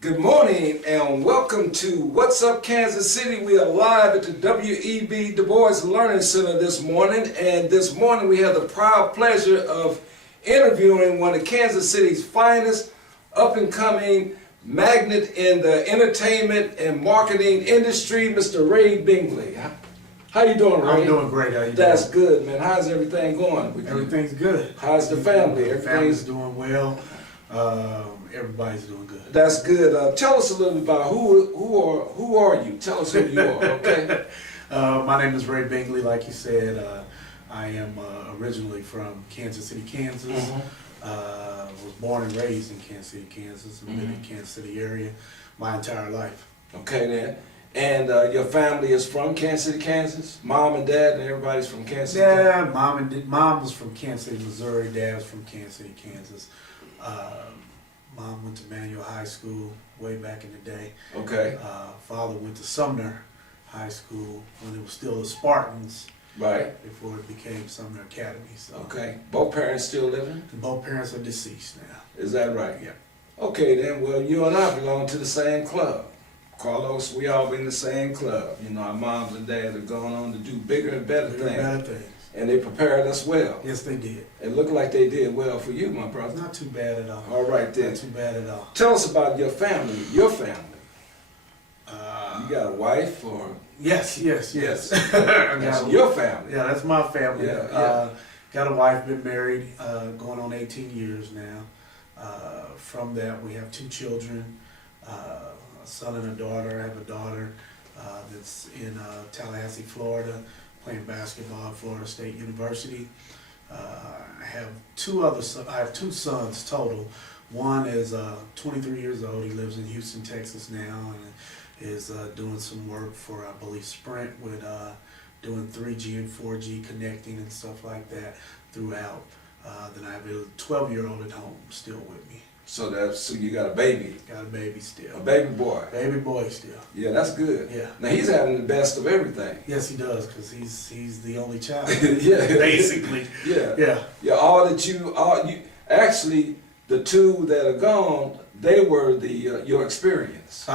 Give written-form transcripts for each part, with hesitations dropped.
Good morning and welcome to What's Up Kansas City. We are live at the W.E.B. Du Bois Learning Center this morning, and this morning we have the proud pleasure of interviewing one of Kansas City's finest up-and-coming magnate in the entertainment and marketing industry, Mr. Ray Bingley. How you doing, Ray? I'm doing great. How you doing? That's good, man. How's everything going with you? Everything's good. How's the family? Family's doing well. Everybody's doing good. That's good. Tell us a little bit about who are you? Tell us who you are, okay? My name is Ray Bingley. Like you said, I am originally from Kansas City, Kansas. Was born and raised in Kansas City, Kansas. I've been in Kansas City area my entire life. Okay then. And your family is from Kansas City, Kansas? Mom and dad and everybody's from Kansas City? Yeah, mom was from Kansas City, Missouri. Dad was from Kansas City, Kansas. Mom went to Manual High School way back in the day. Okay. Father went to Sumner High School when it was still the Spartans. Right. Before it became Sumner Academy. So. Okay. Both parents still living? Both parents are deceased now. Is that right? Yeah. Okay then, well you and I belong to the same club. Carlos, we all been in the same club. You know, our moms and dads have gone on to do bigger and better things. And they prepared us well. Yes, they did. It looked like they did well for you, my brother. Not too bad at all. All right then. Not too bad at all. Tell us about your family. Your family. You got a wife or? Yes. That's your family. Yeah, that's my family. Yeah. Got a wife, been married, going on 18 years now. From that, we have 2 children, a son and a daughter. I have a daughter that's in Tallahassee, Florida, playing basketball at Florida State University. I have 2 sons total. One is 23 years old. He lives in Houston, Texas now, and is doing some work for, I believe, Sprint with doing 3G and 4G connecting and stuff like that throughout. Then I have a 12-year-old at home still with me. So you got a baby. Got a baby still. A baby boy. Baby boy still. Yeah, that's good. Yeah. Now he's having the best of everything. Yes, he does, because he's the only child. Yeah. Basically. Yeah. Yeah. Actually, the 2 that are gone, they were your experience.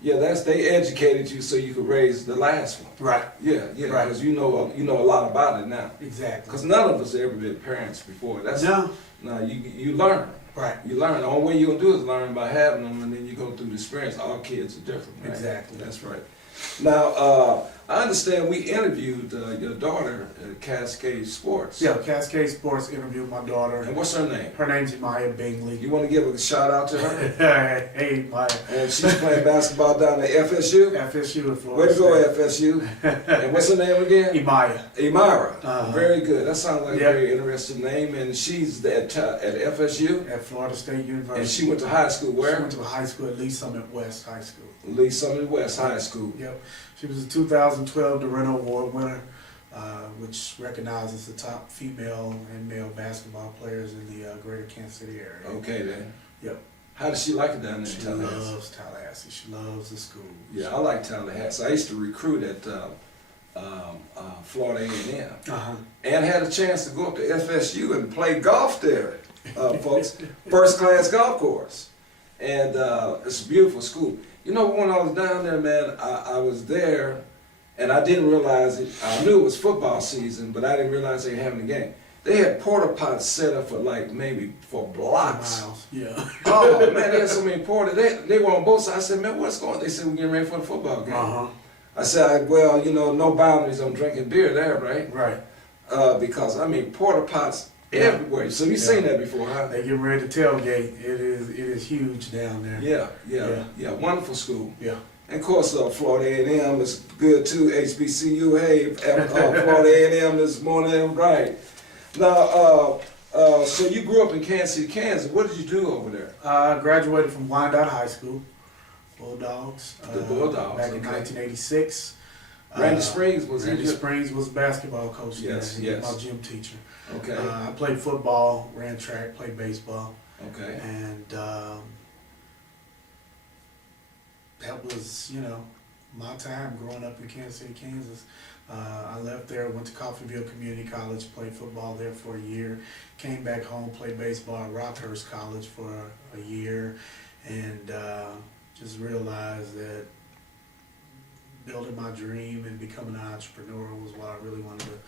Yeah, they educated you so you could raise the last one. Right. Yeah, Right. because you know a lot about it now. Exactly. Because none of us ever been parents before. No, you learn. Right. You learn. The only way you're going to do is learn by having them, and then you go through the experience. All kids are different, right? Exactly. That's right. Now, I understand we interviewed your daughter at Cascade Sports. Yeah, Cascade Sports interviewed my daughter. And what's her name? Her name's Maya Bingley. You want to give a shout out to her? Hey, Maya. And she's playing basketball down at FSU? FSU in Florida. Way to go, FSU. And what's her name again? Imira. Very good. That sounds like a very interesting name. And she's at FSU? At Florida State University. And she went to high school where? She went to a high school at Lee Summit West High School. Lee Summit West High School. Yep. She was a 2012 Doreno Award winner, which recognizes the top female and male basketball players in the greater Kansas City area. Okay then. Yep. How does she like it down there in Tallahassee? Tallahassee? She loves Tallahassee. She loves the school. Yeah, I like Tallahassee. I used to recruit at Florida A&M. And had a chance to go up to FSU and play golf there, folks. First class golf course. And it's a beautiful school. You know, when I was down there, man, I was there, and I didn't realize it. I knew it was football season, but I didn't realize they were having a game. They had porta pots set up for maybe blocks. Miles. Yeah. Oh man, they had so many porta. They were on both sides. I said, man, what's going on? They said, we're getting ready for the football game. I said, well, no boundaries on drinking beer there, right? Right. Because porta pots everywhere. So you've seen that before, huh? They getting ready to tailgate. It is huge down there. Yeah. Wonderful school. Yeah. And of course, Florida A&M is good too. HBCU, hey, Florida A&M is more than right. Now, so you grew up in Kansas City, Kansas. What did you do over there? I graduated from Wyandotte High School, Bulldogs. The Bulldogs. Back in 1986. Randy Springs was Randy Springs was a basketball coach. Yes. He was my gym teacher. Okay. I played football, ran track, played baseball. Okay. And that was, my time growing up in Kansas City, Kansas. I left there, went to Coffeyville Community College, played football there for a year, came back home, played baseball at Rockhurst College for a year, and just realized that building my dream and becoming an entrepreneur was what I really wanted to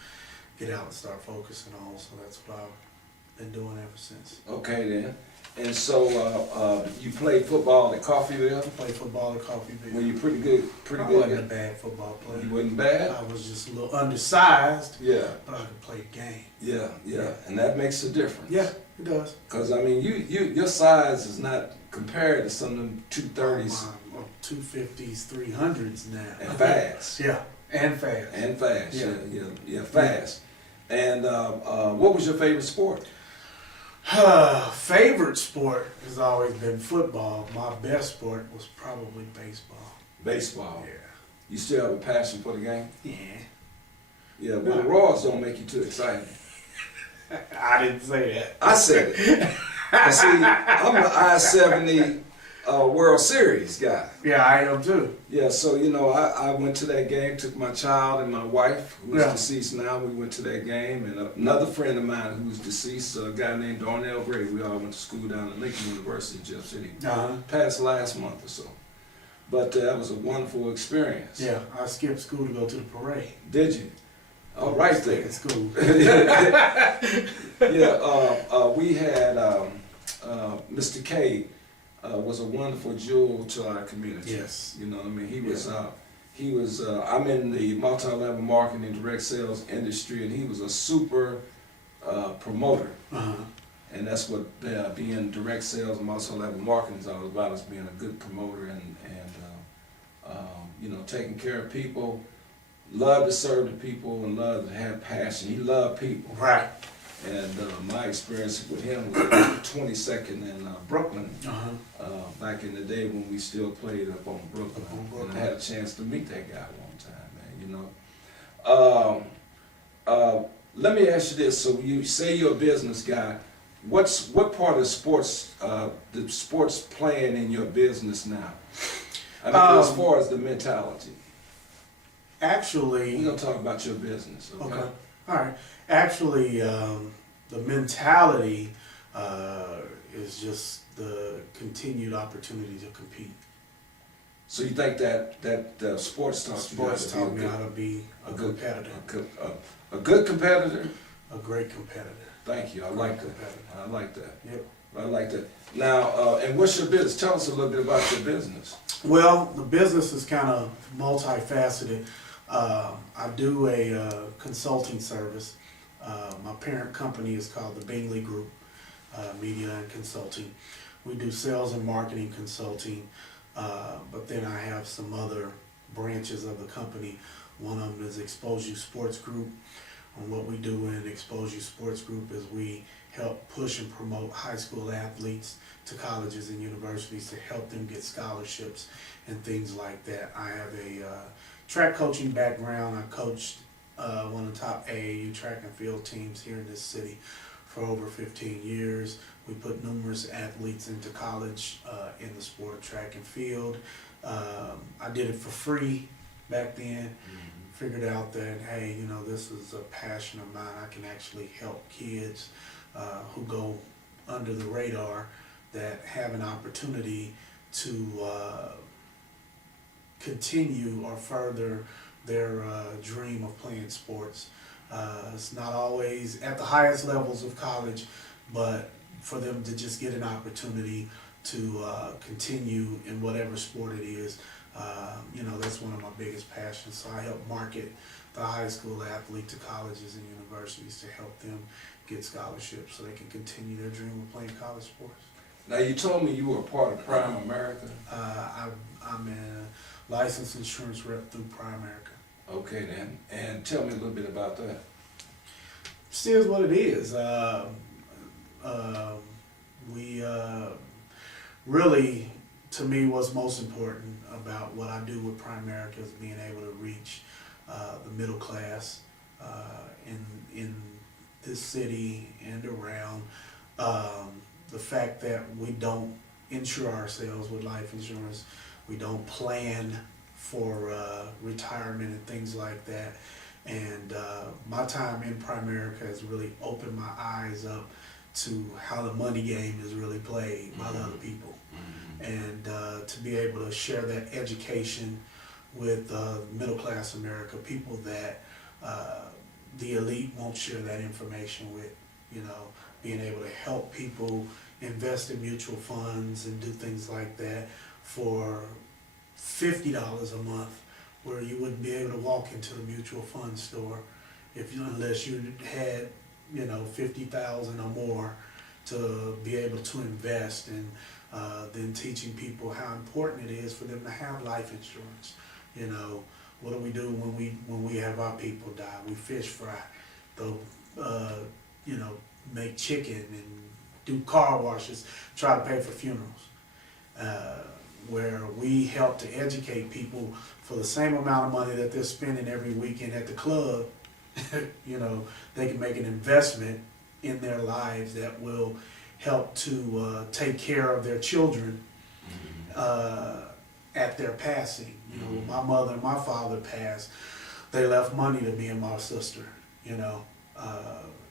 get out and start focusing on. So that's what I've been doing ever since. Okay then. And so you played football at Coffeyville? Played football at Coffeyville. Were you pretty good? Pretty I good. wasn't a bad football player. You wasn't bad? I was just a little undersized, Yeah. but I could play the game. Yeah. And that makes a difference. Yeah, it does. Because I mean, your size is not compared to some of them 230s. I'm 250s, 300s now. And fast. Yeah, and fast. And fast. Yeah. Yeah, fast. And what was your favorite sport? Favorite sport has always been football. My best sport was probably baseball. Baseball. Yeah. You still have a passion for the game? Yeah. Yeah, but the Royals don't make you too excited. I didn't say that. I said it. But see, I'm an I-70 World Series guy. Yeah, I am too. Yeah, so you know, I went to that game, took my child and my wife, who's Yeah. deceased now. We went to that game, and another friend of mine who's deceased, a guy named Darnell Gray. We all went to school down at Lincoln University in Jeff City. Passed last month or so. But that was a wonderful experience. Yeah, I skipped school to go to the parade. Did you? All right there. At school. Yeah, we had Mr. K was a wonderful jewel to our community. Yes. You know what I mean? He was, I'm in the multi-level marketing direct sales industry, and he was a super promoter. And that's what being direct sales and multi-level marketing is all about, is being a good promoter and you know, taking care of people, love to serve the people, and love to have passion. He loved people. Right. And my experience with him was 22nd in Brooklyn, back in the day when we still played up on Brooklyn. And I had a chance to meet that guy one time, man, you know. Let me ask you this, so you say you're a business guy, what part of sports, the sports playing in your business now? I mean, as far as the mentality. Actually, We're going to talk about your business, okay? All right. Actually, the mentality is just the continued opportunity to compete. So you think that sports taught me how to be a good competitor. A good competitor? A great competitor. Thank you. I like that. I like that. Yep. I like that. Now, and what's your business? Tell us a little bit about your business. Well, the business is kind of multifaceted. I do a consulting service. My parent company is called the Bingley Group, Media and Consulting. We do sales and marketing consulting, but then I have some other branches of the company. One of them is Expose You Sports Group. And what we do in Expose You Sports Group is we help push and promote high school athletes to colleges and universities to help them get scholarships and things like that. I have a track coaching background. I coached one of the top AAU track and field teams here in this city for over 15 years. We put numerous athletes into college in the sport of track and field. I did it for free back then. Figured out that, hey, you know, this is a passion of mine. I can actually help kids who go under the radar that have an opportunity to continue or further their dream of playing sports. It's not always at the highest levels of college, but for them to just get an opportunity to continue in whatever sport it is. You know, that's one of my biggest passions. So I help market the high school athlete to colleges and universities to help them get scholarships so they can continue their dream of playing college sports. Now, you told me you were a part of Prime America. I'm a licensed insurance rep through Prime America. Okay, then. And tell me a little bit about that. Still is what it is. We really, to me, what's most important about what I do with Prime America is being able to reach the middle class in this city and around. The fact that we don't insure ourselves with life insurance, we don't plan for retirement and things like that, And my time in Primerica has really opened my eyes up to how the money game is really played by the other people. And to be able to share that education with middle class America, people that the elite won't share that information with, you know, being able to help people invest in mutual funds and do things like that for $50 a month, where you wouldn't be able to walk into the mutual fund store unless you had, you know, 50,000 or more to be able to invest, and then teaching people how important it is for them to have life insurance. You know, what do we do when we have our people die? We fish fry, you know, make chicken and do car washes, try to pay for funerals. Where we help to educate people for the same amount of money that they're spending every weekend at the club, you know, they can make an investment in their lives that will help to take care of their children at their passing. You know, when my mother and my father passed, they left money to me and my sister, you know,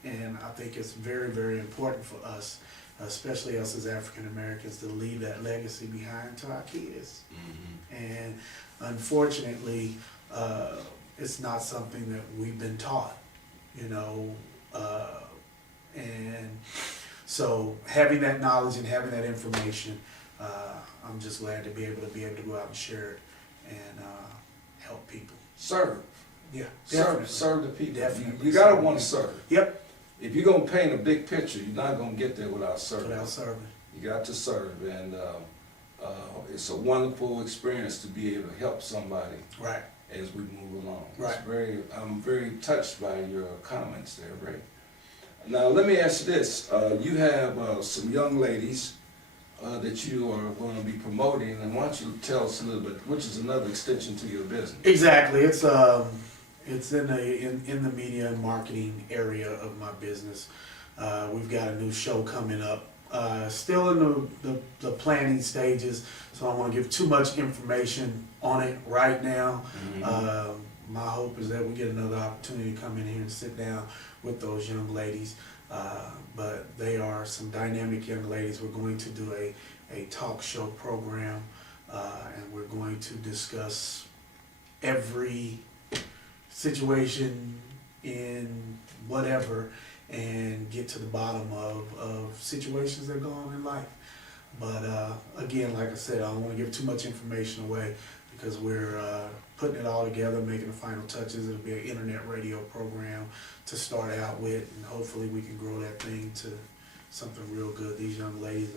and I think it's very, very important for us, especially us as African Americans, to leave that legacy behind to our kids. And unfortunately, it's not something that we've been taught, you know, and so having that knowledge and having that information, I'm just glad to be able to go out and share it and help people. Serve. Yeah, Serve the people. Definitely. You gotta want to serve. Yep. If you're gonna paint a big picture, you're not gonna get there without serving. Without serving. You got to serve, and it's a wonderful experience to be able to help somebody Right. as we move along. Right. I'm very touched by your comments there, Ray. Now let me ask you this: you have some young ladies that you are going to be promoting, and why don't you tell us a little bit, which is another extension to your business? Exactly. It's in the media and marketing area of my business. We've got a new show coming up. Still in the planning stages, so I don't want to give too much information on it right now. My hope is that we get another opportunity to come in here and sit down with those young ladies. But they are some dynamic young ladies. We're going to do a talk show program, and we're going to discuss every situation in whatever and get to the bottom of situations that go on in life. But again, like I said, I don't want to give too much information away because we're putting it all together, making the final touches. It'll be an internet radio program to start out with, and hopefully we can grow that thing to something real good. These young ladies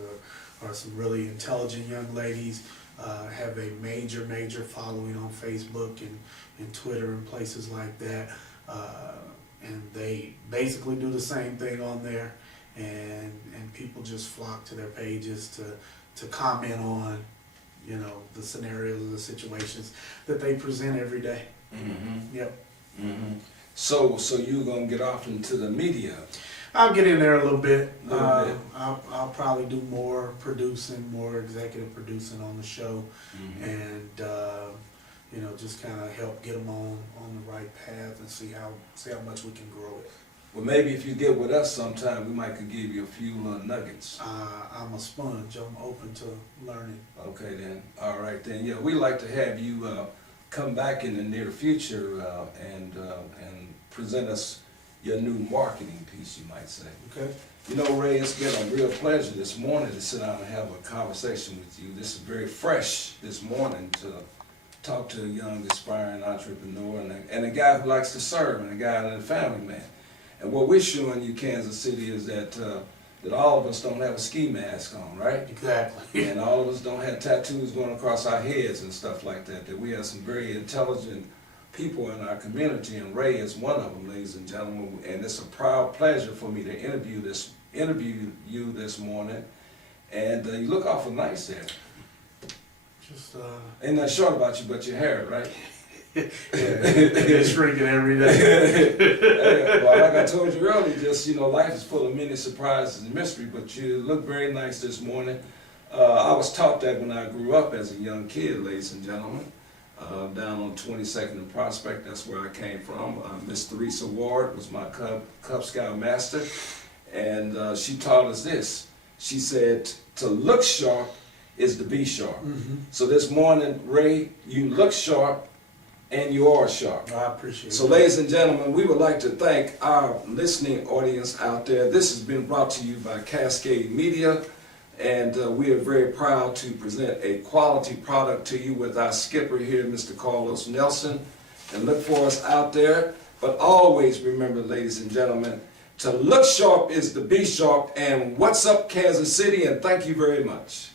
are some really intelligent young ladies, have a major following on Facebook and Twitter and places like that. And they basically do the same thing on there, and people just flock to their pages to comment on, you know, the scenarios and the situations that they present every day. Yep. So you're gonna get off into the media? I'll get in there a little bit. I'll probably do more producing, more executive producing on the show, and you know, just kind of help get them on the right path and see how much we can grow it. Well, maybe if you get with us sometime, we might could give you a few nuggets. I'm a sponge. I'm open to learning. Okay then. All right then. Yeah, we'd like to have you come back in the near future and present us your new marketing piece, you might say. Okay. You know, Ray, it's been a real pleasure this morning to sit down and have a conversation with you. This is very fresh this morning to talk to a young aspiring entrepreneur and a guy who likes to serve and a guy that's a family man. And what we're showing you, Kansas City, is that all of us don't have a ski mask on, right? Exactly. And all of us don't have tattoos going across our heads and stuff like that. That we have some very intelligent people in our community, and Ray is one of them, ladies and gentlemen. And it's a proud pleasure for me to interview you this morning. And you look awful nice there. Just ain't nothing short about you but your hair, right? yeah, it's shrinking every day. Well, like I told you earlier, just, you know, life is full of many surprises and mystery, but you look very nice this morning. I was taught that when I grew up as a young kid, ladies and gentlemen. down on 22nd and Prospect. That's where I came from. Miss Theresa Ward was my Cub Scout master, and she taught us this. She said, to look sharp is to be sharp. So this morning, Ray, you look sharp and you are sharp. I appreciate it. So ladies and gentlemen, we would like to thank our listening audience out there. This has been brought to you by Cascade Media, and we are very proud to present a quality product to you with our skipper here, Mr. Carlos Nelson. And look for us out there. But always remember, ladies and gentlemen, to look sharp is to be sharp. And what's up, Kansas City? And thank you very much.